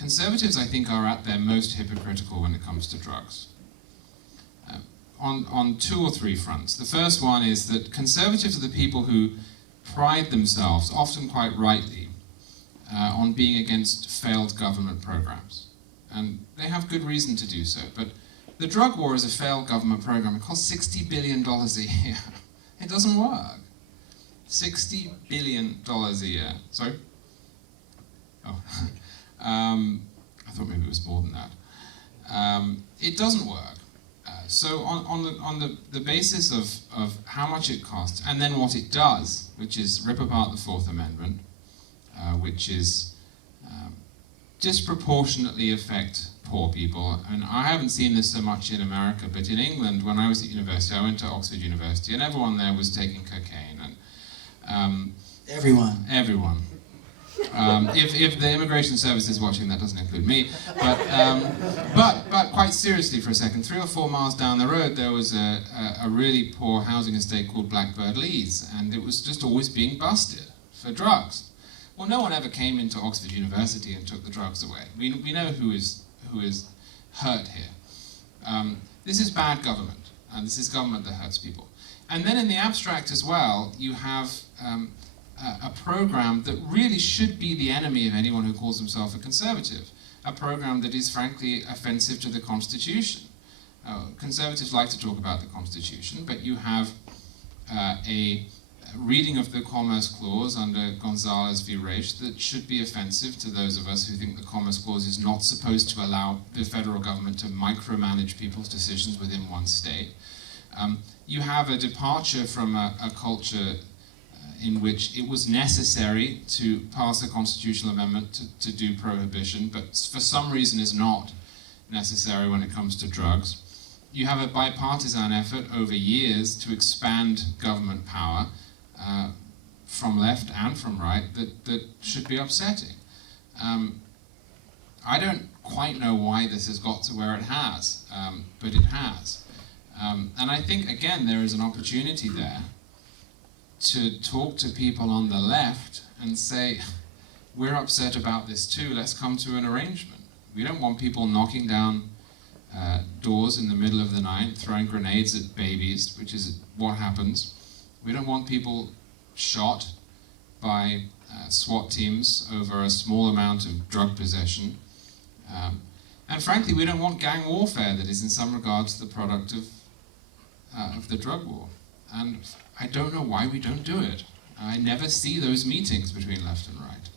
conservatives, I think, are at their most hypocritical when it comes to drugs. On two or three fronts. The first one is that conservatives are the people who pride themselves, often quite rightly, on being against failed government programs. And they have good reason to do so. But the drug war is a failed government program. It costs $60 billion a year. It doesn't work. $60 billion a year. Sorry? Oh. I thought maybe it was more than that. It doesn't work. So on the basis of how much it costs, and then what it does, which is rip apart the Fourth Amendment, which is disproportionately affect poor people. And I haven't seen this so much in America, but in England, when I was at university, I went to Oxford University, and everyone there was taking cocaine. And Everyone. If the immigration service is watching, that doesn't include me. But quite seriously for a second, 3 or 4 miles down the road, there was a really poor housing estate called Blackbird Leys, and it was just always being busted for drugs. Well, no one ever came into Oxford University and took the drugs away. We know who is hurt here. This is bad government, and this is government that hurts people. And then in the abstract as well, you have a program that really should be the enemy of anyone who calls himself a conservative. A program that is frankly offensive to the Constitution. Conservatives like to talk about the Constitution, but you have a reading of the Commerce Clause under Gonzalez v. Raich that should be offensive to those of us who think the Commerce Clause is not supposed to allow the federal government to micromanage people's decisions within one state. You have a departure from a culture in which it was necessary to pass a constitutional amendment to do prohibition, but for some reason is not necessary when it comes to drugs. You have a bipartisan effort over years to expand government power from left and from right that should be upsetting. I don't quite know why this has got to where it has, but it has. And I think, again, there is an opportunity there to talk to people on the left and say, we're upset about this too, let's come to an arrangement. We don't want people knocking down doors in the middle of the night, throwing grenades at babies, which is what happens. We don't want people shot by SWAT teams over a small amount of drug possession. And frankly, we don't want gang warfare that is in some regards the product of the drug war. And I don't know why we don't do it. I never see those meetings between left and right.